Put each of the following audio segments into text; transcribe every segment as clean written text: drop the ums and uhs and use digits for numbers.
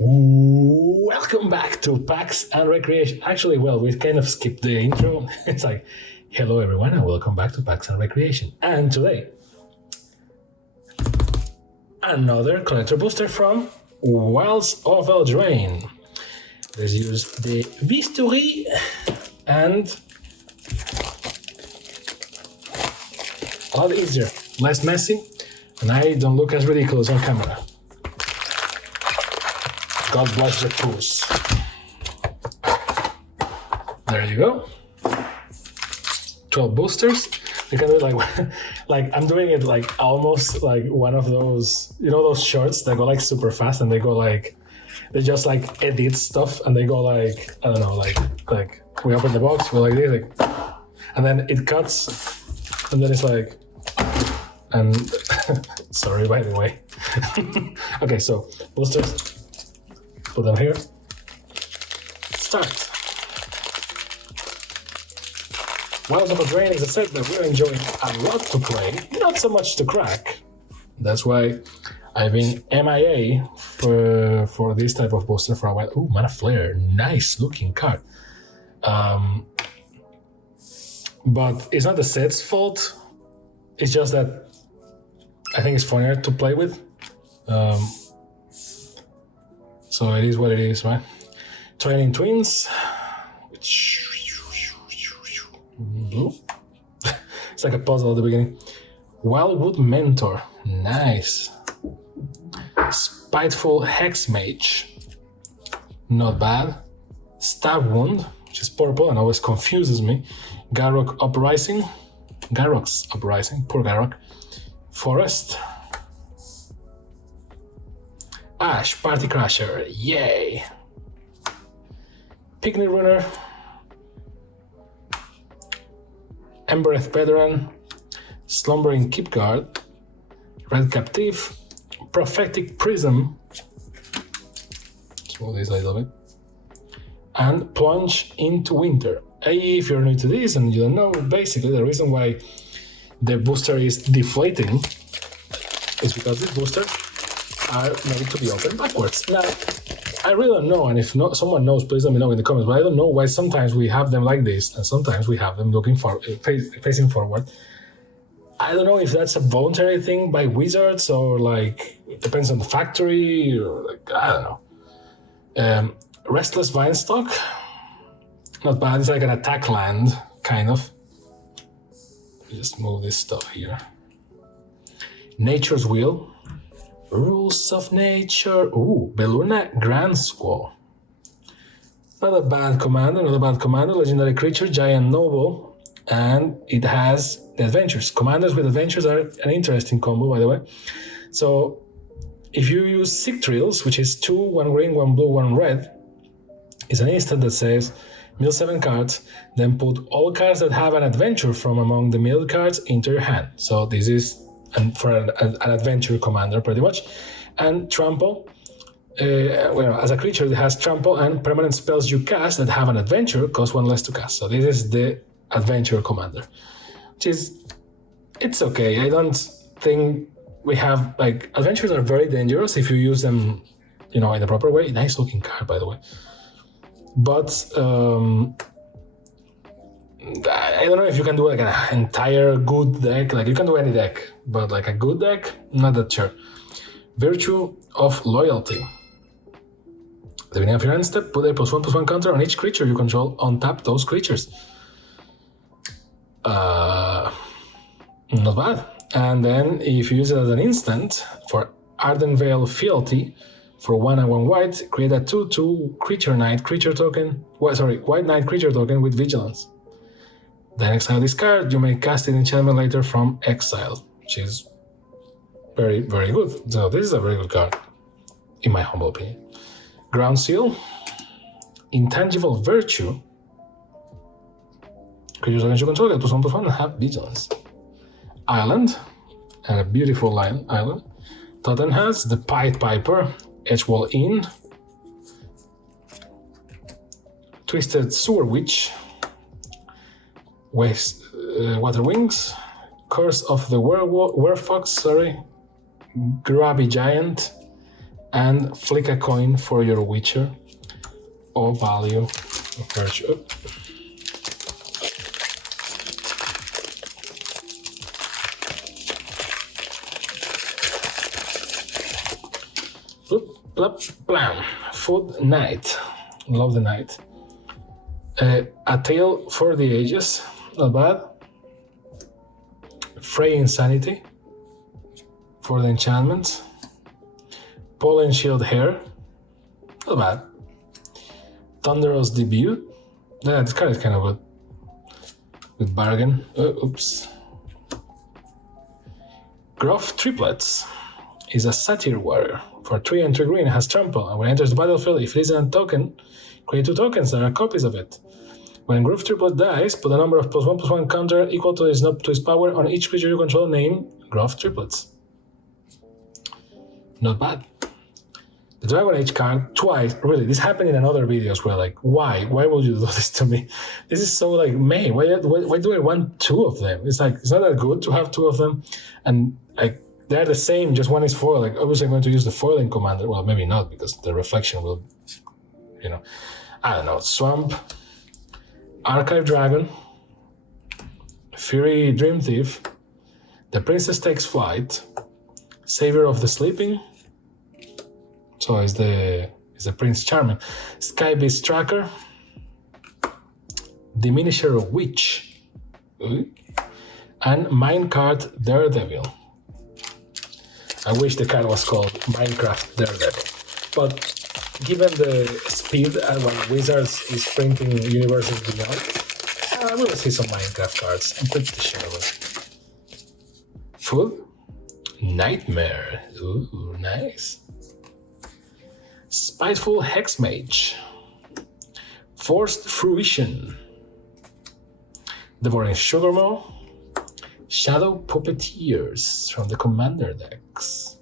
Welcome back to Packs and Recreation. Actually, well, we kind of skipped the intro. It's like, hello everyone and welcome back to Packs and Recreation. And today, another collector booster from Wilds of Eldraine. Let's use the Vistory and a lot easier, less messy, and I don't look as ridiculous on camera. God bless the poos. There you go. 12 boosters. You can do it like I'm doing it like almost like one of those, you know, those shorts that go like super fast and they go like, they just like edit stuff and they go like, I don't know, like we open the box, we're like this, like, and then it cuts and then it's like, and sorry by the way. Okay, so boosters. Put them here. Start. Wilds of Eldraine is a set that we're enjoying a lot to play, not so much to crack. That's why I've been MIA for this type of booster for a while. Ooh, Mana Flare, nice looking card. But it's not the set's fault. It's just that I think it's funnier to play with. So it is what it is, right? Training Twins. Blue. It's like a puzzle at the beginning. Wildwood Mentor. Nice. Spiteful Hex Mage. Not bad. Stab Wound, which is purple and always confuses me. Garrock Uprising. Garrock's Uprising. Poor Garrock. Forest. Ash, Party Crasher, yay! Picnic Runner, Embereth Veteran, Slumbering Keepguard, Red Captive, Prophetic Prism, smooth this a little bit, and Plunge into Winter. If you're new to this and you don't know, basically the reason why the booster is deflating is because this booster are made to be opened backwards. Now, I really don't know, and if someone knows, please let me know in the comments, but I don't know why sometimes we have them like this, and sometimes we have them looking facing forward. I don't know if that's a voluntary thing by Wizards, or like, it depends on the factory, or like, I don't know. Restless Vinestock, not bad, it's like an attack land, kind of. Just move this stuff here. Nature's Wheel. Rules of Nature. Ooh, Belluna Grand Squall. Not a bad commander, legendary creature, giant noble, and it has the adventures. Commanders with adventures are an interesting combo, by the way. So, if you use Sick Trills, which is 2, 1 green, 1 blue, 1 red, it's an instant that says, mill 7 cards, then put all cards that have an adventure from among the milled cards into your hand. So this is for an adventure commander, pretty much. And trample, as a creature that has trample, and permanent spells you cast that have an adventure cost 1 less to cast. So this is the adventure commander, which is, it's okay. I don't think we have, like, adventures are very dangerous if you use them, you know, in the proper way. Nice looking card, by the way. But I don't know if you can do like an entire good deck. Like, you can do any deck, but like a good deck, not that sure. Virtue of Loyalty. At the beginning of your end step, put a +1/+1 counter on each creature you control. Untap those creatures. Not bad. And then if you use it as an instant for Ardenvale Fealty, for 1 and 1 white, create a 2/2 creature knight creature token. White knight creature token with vigilance. Then exile this card, you may cast an enchantment later from exile, which is very, very good. So this is a very good card, in my humble opinion. Ground Seal, Intangible Virtue. Creatures against you control get +1/+1 and have vigilance. Island, and a beautiful island. Totem has the Pied Piper, Edgewall Inn, Twisted Sewer Witch, Water Wings, Curse of the Werfox, Grubby Giant, and flick a coin for your Witcher or value of virtue. Bloop, blop, blam. Food Knight. Love the Knight. A Tale for the Ages. Not bad. Frey Insanity for the enchantments. Pollen Shield Hair. Not bad. Thunderous Debut. Yeah, this card is kind of good. Good bargain. Oops. Gruff Triplets is a satyr warrior. For 3 and 3 green, it has trample, and when it enters the battlefield, if it isn't a token, create 2 tokens that are copies of it. When Gruff Triplet dies, put a number of +1/+1 counter equal to his power on each creature you control named Gruff Triplets. Not bad. The Dragon Age card, twice, really, this happened in another video as well, like, why? Why would you do this to me? This is so, like, man, why do I want 2 of them? It's like, it's not that good to have 2 of them, and, like, they're the same, just one is foil. Like, obviously I'm going to use the foiling commander. Well, maybe not, because the reflection will, you know, I don't know. Swamp, Archive Dragon, Fury Dream Thief, The Princess Takes Flight, Savior of the Sleeping, so is the Prince Charming, Sky Beast Tracker, Diminisher of Witch, and Minecart Daredevil. I wish the card was called Minecraft Daredevil, but given the speed at when Wizards is printing universes beyond, I will see some Minecraft cards. I'm pretty sure of it. Food? Nightmare. Ooh, nice. Spiteful Hexmage. Forced Fruition. Devouring Sugarmaw. Shadow Puppeteers from the Commander decks.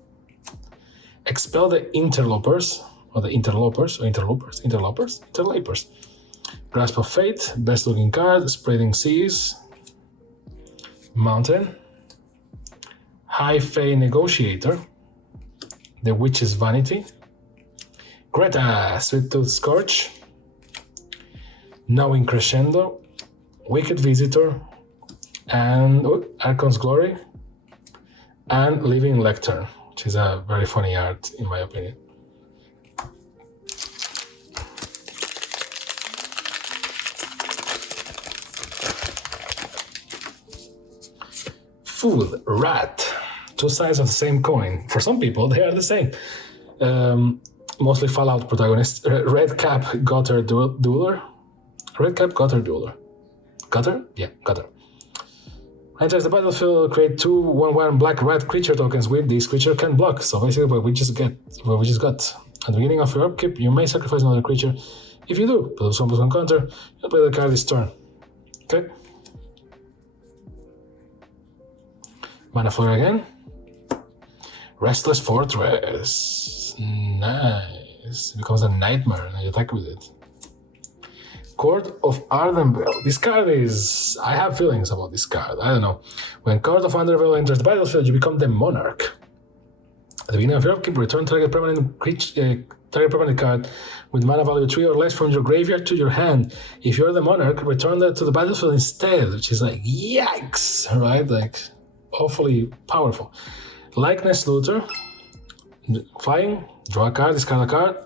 Expel the Interlopers, or the Interlopers, or Interlopers. Grasp of Fate, best looking card, Spreading Seas. Mountain. High Fae Negotiator. The Witch's Vanity. Greta, Sweet Tooth Scorch. Knowing Crescendo. Wicked Visitor. And Archon's Glory, and Living Lectern, which is a very funny art in my opinion. Food, Rat, 2 sides of the same coin. For some people, they are the same. Mostly Fallout protagonist. Red Cap Gutter Dueler. Red Cap Gutter Dueler. Gutter? Yeah, Gutter. Enters the battlefield, create 2 1/1 black rat creature tokens with this creature can block. So basically what we just got. At the beginning of your upkeep, you may sacrifice another creature. If you do, put a +1/+1 counter, you'll play the card this turn. Okay. Mana Flare again. Restless Fortress. Nice. It becomes a nightmare and you attack with it. Court of Ardenvale. This card is... I have feelings about this card. I don't know. When Court of Ardenvale enters the battlefield, you become the Monarch. At the beginning of your upkeep, return target permanent card with mana value 3 or less from your graveyard to your hand. If you're the Monarch, return that to the battlefield instead, which is like, yikes, right? Like, awfully powerful. Likeness Looter. Flying, draw a card, discard a card.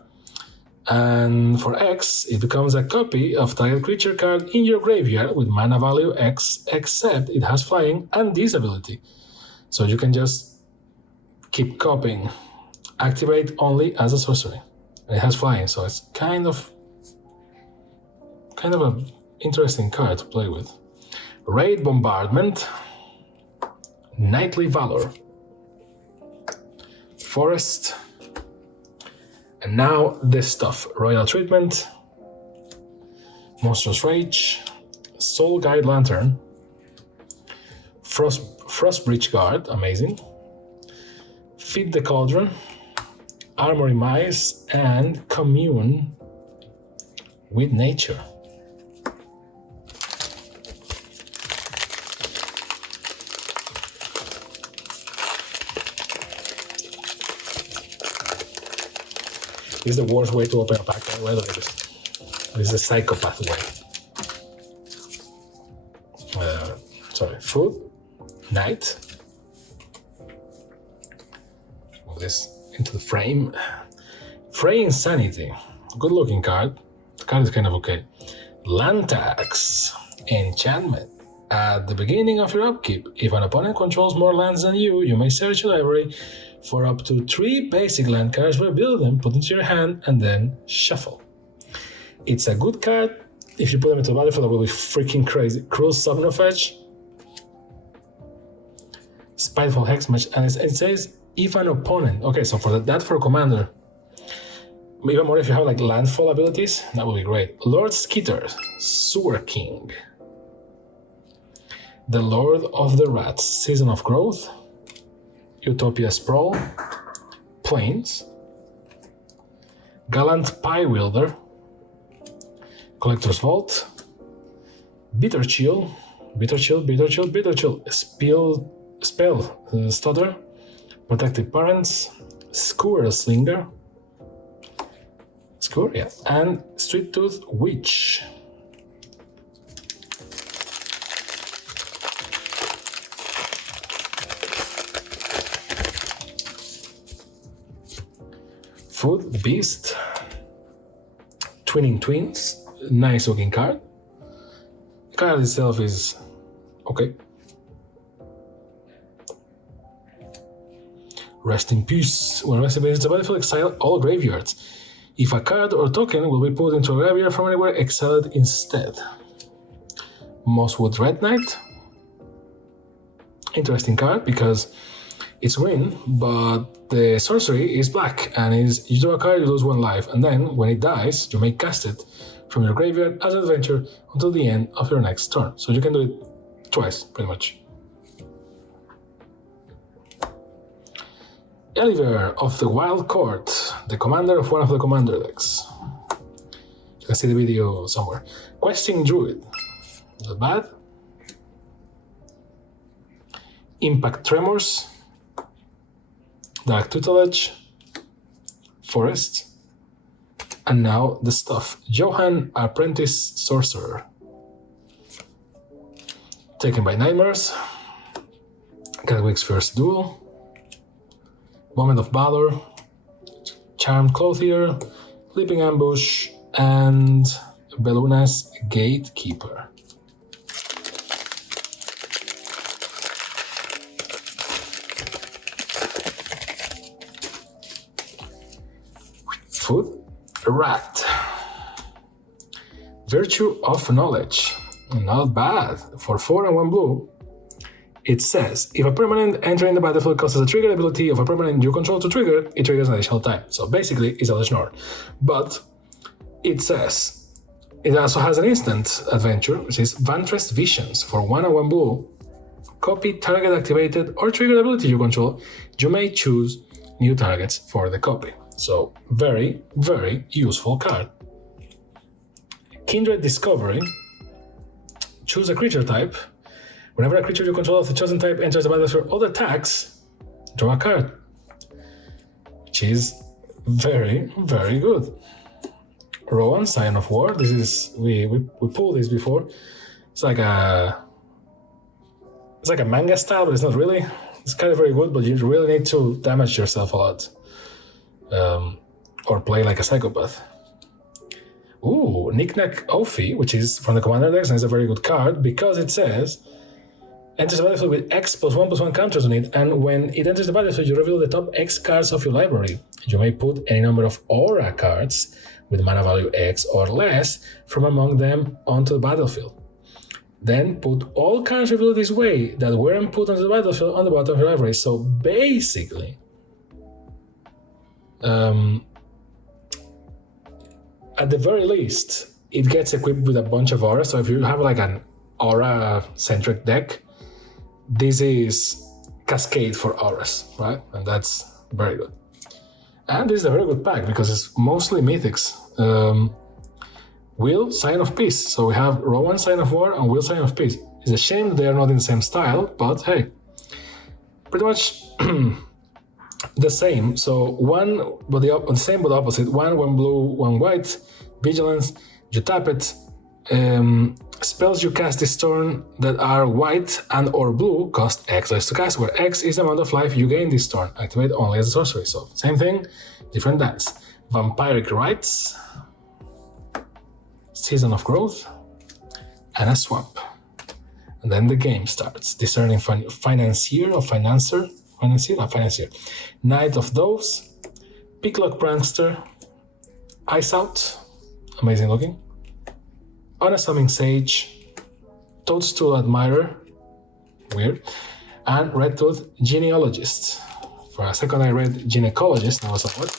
And for X, it becomes a copy of target creature card in your graveyard with mana value X, except it has flying and this ability. So you can just keep copying. Activate only as a sorcery. And it has flying, so it's kind of an interesting card to play with. Raid Bombardment. Knightly Valor. Forest. And now this stuff. Royal Treatment, Monstrous Rage, Soul Guide Lantern, Frostbreach Guard, amazing, Feed the Cauldron, Armory Mice, and Commune with Nature. This is the worst way to open a pack. By the way, this is the psychopath way. Food, night. Move this into the frame. Frey Insanity, good looking card. The card is kind of okay. Land tax, enchantment. At the beginning of your upkeep, if an opponent controls more lands than you may search your library for up to 3 basic land cards, rebuild them, put into your hand, and then shuffle. It's a good card. If you put them into the battlefield, it will be freaking crazy. Cruel Somnophage, Spiteful Hexmatch, and it says if an opponent. Okay, so for that for a commander, even more if you have like landfall abilities, that would be great. Lord Skitter, Sewer King, the Lord of the Rats, Season of Growth, Utopia Sprawl, Plains, Gallant Pie Wielder, Collector's Vault, Bitter Chill, Spell Stutter, Protective Parents, Skewer Slinger, and Sweet Tooth Witch. Food Beast, Twinning Twins, nice looking card. The card itself is okay. Rest in Peace. When resting is the battlefield, exile all graveyards. If a card or token will be put into a graveyard from anywhere, exile it instead. Mosswood Red Knight. Interesting card because it's green, but the sorcery is black, and you draw a card, you lose 1 life, and then when it dies, you may cast it from your graveyard as an adventure until the end of your next turn. So you can do it twice, pretty much. Eliver of the Wild Court, the commander of one of the commander decks. You can see the video somewhere. Questing Druid, not bad. Impact Tremors, Dark Tutelage, Forest, and now the stuff. Johan, Apprentice Sorcerer. Taken by Nightmares, Gadwig's First Duel, Moment of Valor, Charmed Clothier, Leaping Ambush, and Belluna's Gatekeeper. Food, Rat. Virtue of Knowledge, not bad. For 4 and 1 blue, it says, if a permanent entering the battlefield causes a trigger ability of a permanent you control to trigger, it triggers an additional time. So basically, it's Eldritch Norn. But it says, it also has an instant adventure, which is Vantress Visions. For 1 and 1 blue, copy target activated or triggered ability you control. You may choose new targets for the copy. So very, very useful card. Kindred Discovery. Choose a creature type. Whenever a creature you control of the chosen type enters the battlefield or attacks, draw a card. Which is very, very good. Rowan, Sign of War. This is we pulled this before. It's like a manga style, but it's not really. It's kind of very good, but you really need to damage yourself a lot. Or play like a psychopath. Ooh, Knick-Knack Ophi, which is from the commander decks, and it's a very good card because it says enters the battlefield with X +1/+1 counters on it, and when it enters the battlefield, you reveal the top X cards of your library. You may put any number of aura cards with mana value X or less from among them onto the battlefield. Then put all cards revealed this way that weren't put onto the battlefield on the bottom of your library. So basically, at the very least, it gets equipped with a bunch of auras. So if you have like an aura-centric deck, this is Cascade for auras, right? And that's very good. And this is a very good pack because it's mostly mythics. Will, Sign of Peace. So we have Rowan, Sign of War, and Will, Sign of Peace. It's a shame they are not in the same style, but hey, pretty much the same. So one, but the same but opposite. One blue, one white. Vigilance. You tap it. Spells you cast this turn that are white and or blue cost X less to cast, where X is the amount of life you gain this turn. Activate only as a sorcery. So same thing, different dance. Vampiric Rites, Season of Growth, and a swamp. And then the game starts. Discerning Financier or Financer. Financier. Knight of Doves, Picklock Prankster, Ice Out, amazing looking. Unassuming Sage, Toadstool Admirer, weird, and Red Tooth Genealogist. For a second I read Gynecologist, that was a word.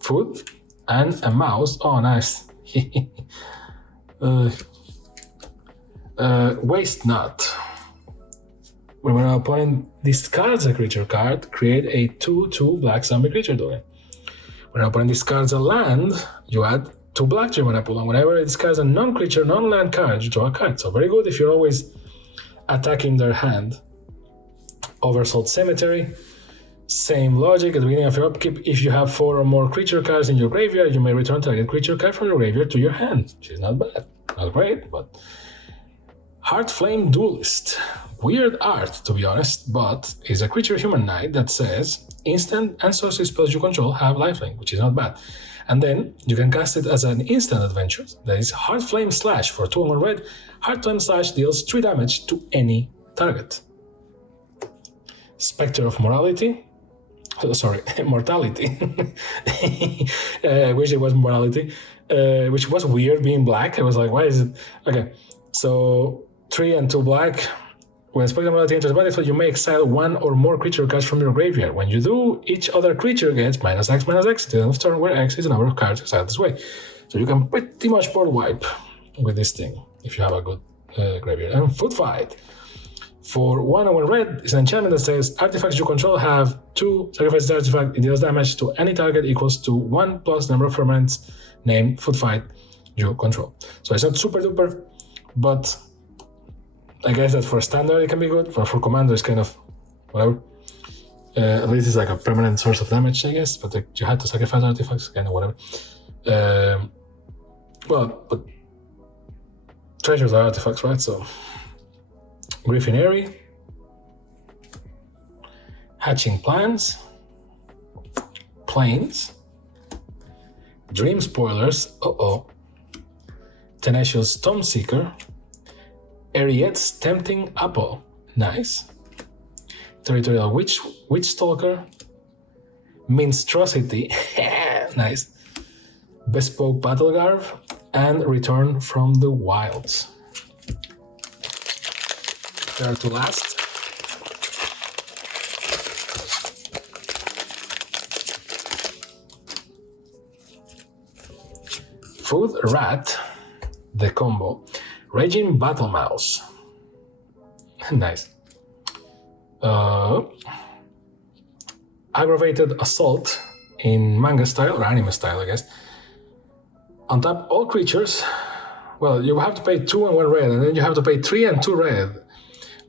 Food and a mouse. Oh, nice. Waste Not. When an opponent discards a creature card, create a 2/2 black zombie creature token. When an opponent discards a land, you add 2 black to your mana pool, and whenever it discards a non-creature, non-land card, you draw a card. So very good if you're always attacking their hand. Oversold Cemetery, same logic. At the beginning of your upkeep, if you have 4 or more creature cards in your graveyard, you may return target creature card from your graveyard to your hand, which is not bad. Not great, but... Heartflame Duelist. Weird art, to be honest, but is a creature human knight that says instant and sorcery spells you control have lifelink, which is not bad. And then you can cast it as an instant adventure. That is Heartflame Slash for 2 and 1 red. Heartflame Slash deals 3 damage to any target. Spectre of Mortality. I wish it was Morality, which was weird being black. I was like, why is it? Okay, so 3 and 2 black. When Spectre of Mortality enters the battlefield, you may exile 1 or more creature cards from your graveyard. When you do, each other creature gets -X to the end of turn, where X is the number of cards exiled this way. So you can pretty much board wipe with this thing if you have a good graveyard. And Foot Fight. For 1 and 1 red, is an enchantment that says artifacts you control have 2 sacrifice the artifact. It deals damage to any target equals to 1 plus number of permanents named Foot Fight you control. So it's not super duper, but I guess that for standard it can be good. For commander it's kind of whatever. At least it's like a permanent source of damage, I guess, but you had to sacrifice artifacts, kind of whatever. But treasures are artifacts, right? So Griffinary, Hatching Plans, Plains, Dream Spoilers, Tenacious Stoneseeker, Ariette's Tempting Apple, nice. Territorial Witch Stalker, Minstrosity, nice. Bespoke Battlegarb, and Return from the Wilds. There to last. Food Rat, the combo. Raging Battle Mouse. Nice. Aggravated Assault in manga style, or anime style, I guess. Untap all creatures. Well, you have to pay 2 and 1 red, and then you have to pay 3 and 2 red.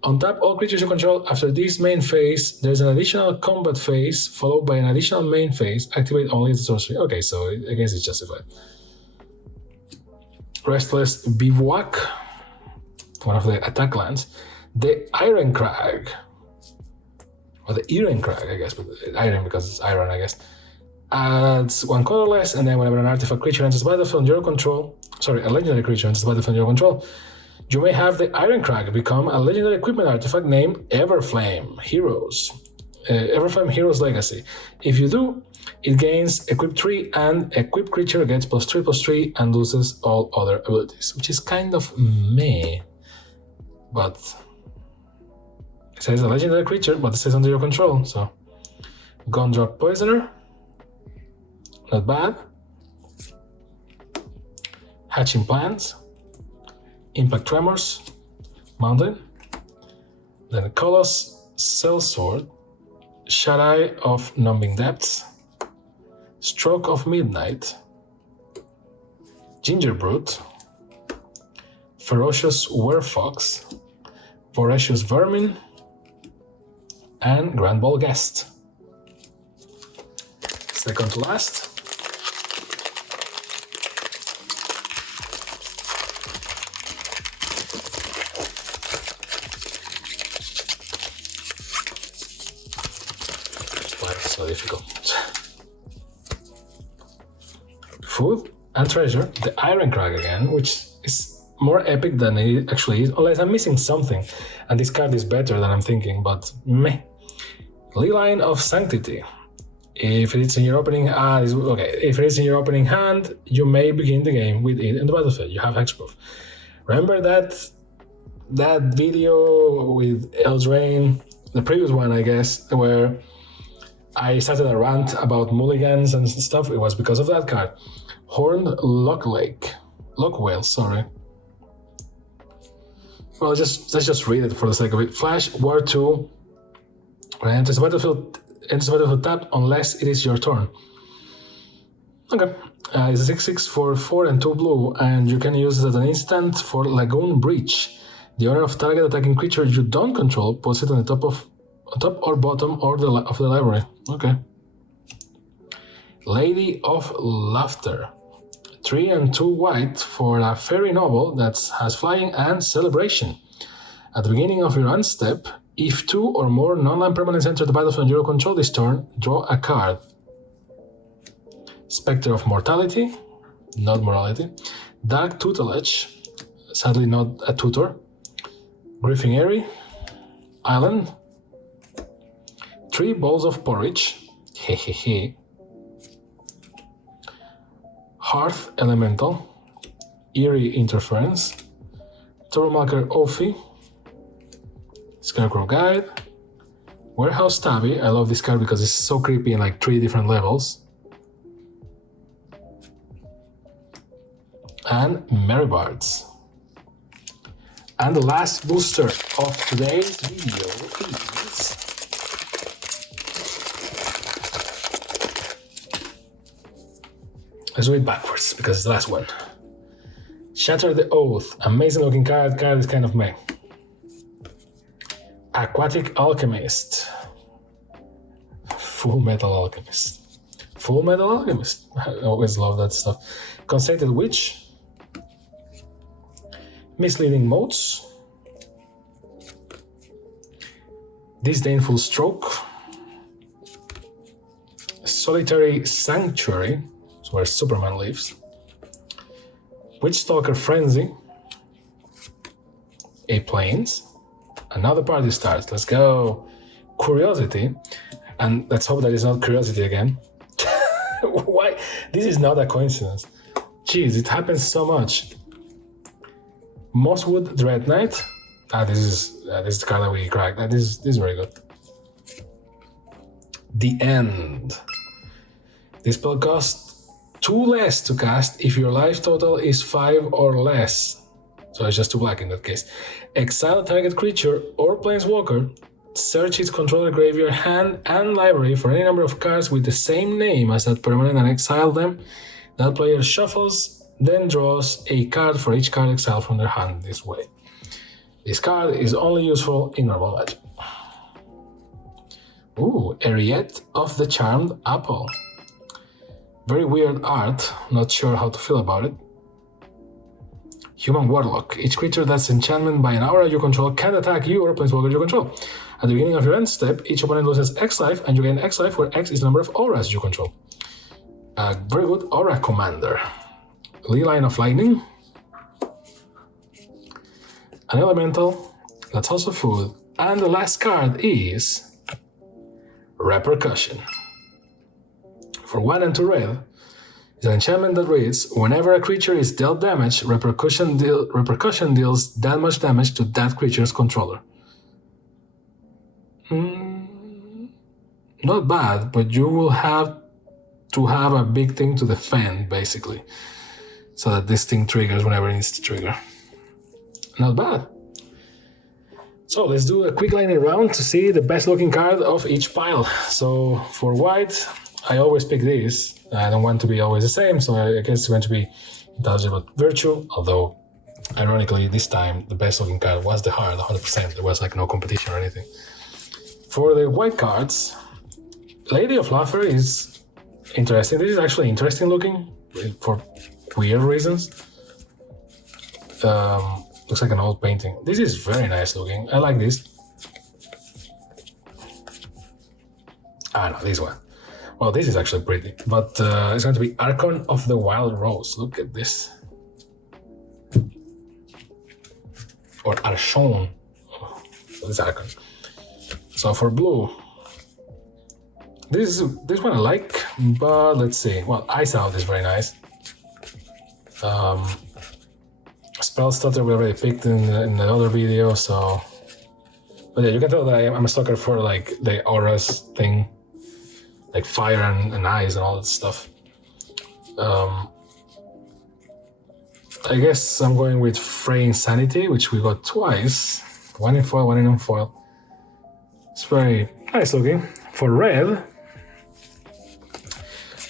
Untap all creatures you control. After this main phase, there's an additional combat phase, followed by an additional main phase. Activate only the sorcery. Okay, so I guess it's justified. Restless Bivouac, one of the attack lands. The Iron Crag. Or the Iron Crag, I guess, but iron because it's iron, I guess. Adds 1 colorless, and then whenever an artifact creature enters the battlefield under your control, a legendary creature enters the battlefield under your control, you may have the Iron Crag become a legendary equipment artifact named Everflame Heroes. Everflame Heroes Legacy. If you do, it gains Equip 3 and Equip creature gets +3/+3 and loses all other abilities, which is kind of meh. But it says a legendary creature, but it says under your control, so. Gundrop Poisoner. Not bad. Hatching Plans. Impact Tremors. Mountain. Then Colossus Sellsword. Shut-Eye of Numbing Depths. Stroke of Midnight. Ginger Brute. Ferocious Werfox, Voracious Vermin, and Grand Ball Guest. Second to last. Why is it so difficult? Food and treasure, the Iron Crag again, which is more epic than it actually is, unless I'm missing something. And this card is better than I'm thinking, but meh. Leyline of Sanctity. If it's in your opening if it is in your opening hand, you may begin the game with it in the battlefield. You have hexproof. Remember that video with Eldraine, the previous one, I guess, where I started a rant about mulligans and stuff? It was because of that card. Horned Lockwhale, sorry. Well, let's just read it for the sake of it. Flash, War 2, enters the battlefield tapped unless it is your turn. Okay. It's a 6/6 for 4 and 2 blue, and you can use it as an instant for Lagoon Breach. The owner of target attacking creature you don't control puts it on the top or bottom of the library. Okay. Lady of Laughter. 3 and 2 white for a fairy noble that has flying and celebration. At the beginning of your unstep, if 2 or more non-land permanents enter the battlefield under your control this turn, draw a card. Spectre of Mortality, not Morality. Dark Tutelage, sadly not a tutor. Griffin Airy, Island. 3 Bowls of Porridge, hehehe. Hearth Elemental, Eerie Interference, Turbomalker Ophi, Scarecrow Guide, Warehouse Tabby. I love this card because it's so creepy in like 3 different levels. And Merrybards. And the last booster of today's video is let's read backwards because it's the last one. Shatter the Oath. Amazing looking card. Card is kind of meh. Aquatic Alchemist. Full Metal Alchemist. Full Metal Alchemist. I always love that stuff. Consecrated Witch. Misleading Motes. Disdainful Stroke. Solitary Sanctuary, where Superman lives. Witchstalker Frenzy. A Plains. Another party starts. Let's go. Curiosity. And let's hope that it's not Curiosity again. Why? This is not a coincidence. Jeez, it happens so much. Mosswood Dread Knight. This is the card that we cracked. This is very good. The End. This spell costs 2 less to cast if your life total is 5 or less. So it's just 2 black in that case. Exile a target creature or planeswalker. Search its controller graveyard, hand, and library for any number of cards with the same name as that permanent and exile them. That player shuffles, then draws a card for each card exiled from their hand this way. This card is only useful in normal Magic. Ooh, Ariette of the Charmed Apple. Very weird art, not sure how to feel about it. Human Warlock. Each creature that's enchantment by an aura you control can attack you or a planeswalker you control. At the beginning of your end step, each opponent loses X life and you gain X life where X is the number of auras you control. A very good aura commander. Leyline of Lightning. An elemental, that's also food. And the last card is Repercussion. For 1 and 2 red, it's an enchantment that reads, whenever a creature is dealt damage, Repercussion deals that much damage to that creature's controller. Not bad, but you will have to have a big thing to defend, basically, so that this thing triggers whenever it needs to trigger. Not bad. So let's do a quick lightning round to see the best looking card of each pile. So for white, I always pick this. I don't want to be always the same, so I guess it's going to be Intelligible Virtue, although Ironically, this time the best looking card was the Heart, 100%. There was like no competition or anything. For the white cards, Lady of Laughter is interesting. This is actually interesting looking for weird reasons. Looks like an old painting. This is very nice looking. I like this. Ah, no, this one. Well, this is actually pretty, but it's going to be Archon of the Wild Rose. Look at this. Or Archon. This is Archon. So for blue, this one I like, but let's see. Well, Ice Out is very nice. Spell Stutter we already picked in the other video, so. But yeah, you can tell that I'm a sucker for like the auras thing, like fire and ice and all that stuff. I guess I'm going with Frey Insanity, which we got twice. One in foil, one in non-foil. It's very nice looking. For red,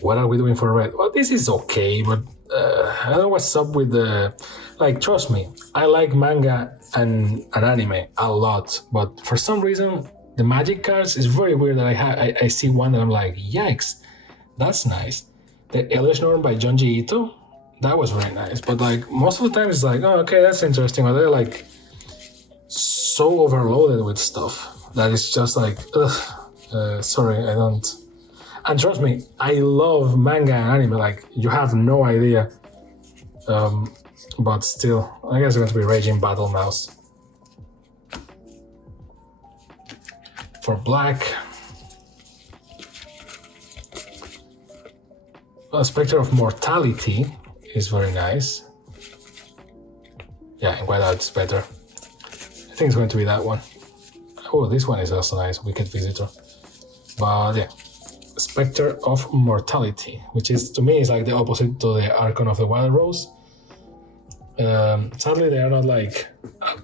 what are we doing for red? Well, this is okay, but I don't know what's up with the... Like, trust me, I like manga and anime a lot, but for some reason, the Magic cards is very weird that I see one and I'm like, yikes, that's nice. The Elder's Norm by Junji Ito, that was very nice, but like most of the time it's like, oh, okay, that's interesting, but they're like so overloaded with stuff that it's just like, sorry, I don't. And trust me, I love manga and anime, like you have no idea. But still, I guess it's going to be Raging Battle Mouse. For black, a Spectre of Mortality is very nice. Yeah, in white out it's better. I think it's going to be that one. Oh, this one is also nice, Wicked Visitor. But yeah, Spectre of Mortality, which is, to me, is like the opposite to the Archon of the Wild Rose. Sadly, they are not like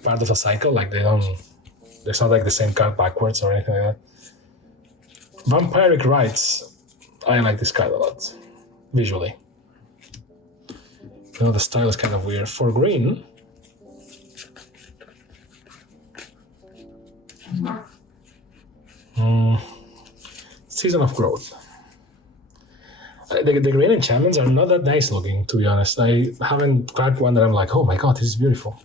part of a cycle, like there's not like the same card backwards or anything like that. Vampiric Rites, I like this card a lot, visually. You know, the style is kind of weird. For green, Season of Growth. The green enchantments are not that nice looking, to be honest. I haven't cracked one that I'm like, oh my god, this is beautiful.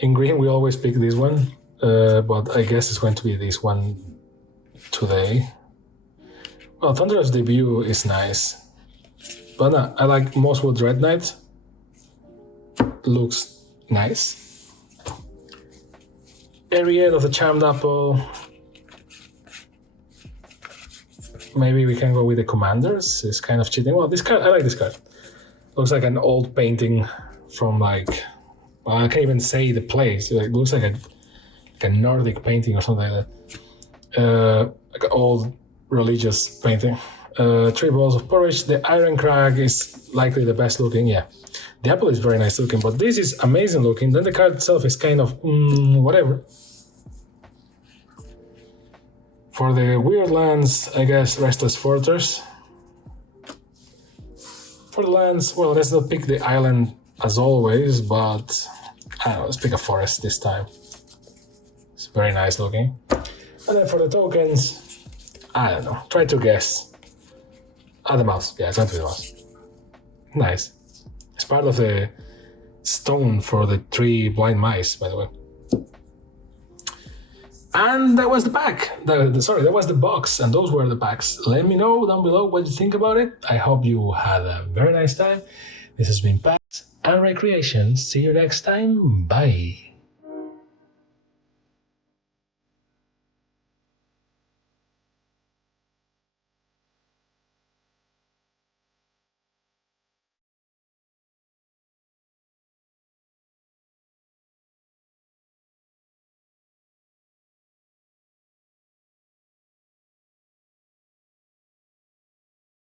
In green, we always pick this one, but I guess it's going to be this one today. Well, Thunderous Debut is nice, but no, I like Mosswood Red Knight. Looks nice. Ariad of the Charmed Apple. Maybe we can go with the Commanders. It's kind of cheating. Well, this card, I like this card. Looks like an old painting from like, well, I can't even say the place. It looks like a Nordic painting or something like that. Like an old religious painting. 3 Balls of Porridge. The Iron Crag is likely the best looking, yeah. The apple is very nice looking, but this is amazing looking. Then the card itself is kind of, whatever. For the weird lands, I guess Restless Fortress. For the lands, well, let's not pick the island as always, but I don't know, let's pick a forest this time. It's very nice looking. And then for the tokens, I don't know, try to guess. The mouse, yeah, it's going to be the mouse. Nice. It's part of the stone for the 3 blind mice, by the way. And that was the pack. That was the box, and those were the packs. Let me know down below what you think about it. I hope you had a very nice time. This has been Pat and Recreation. See you next time. Bye.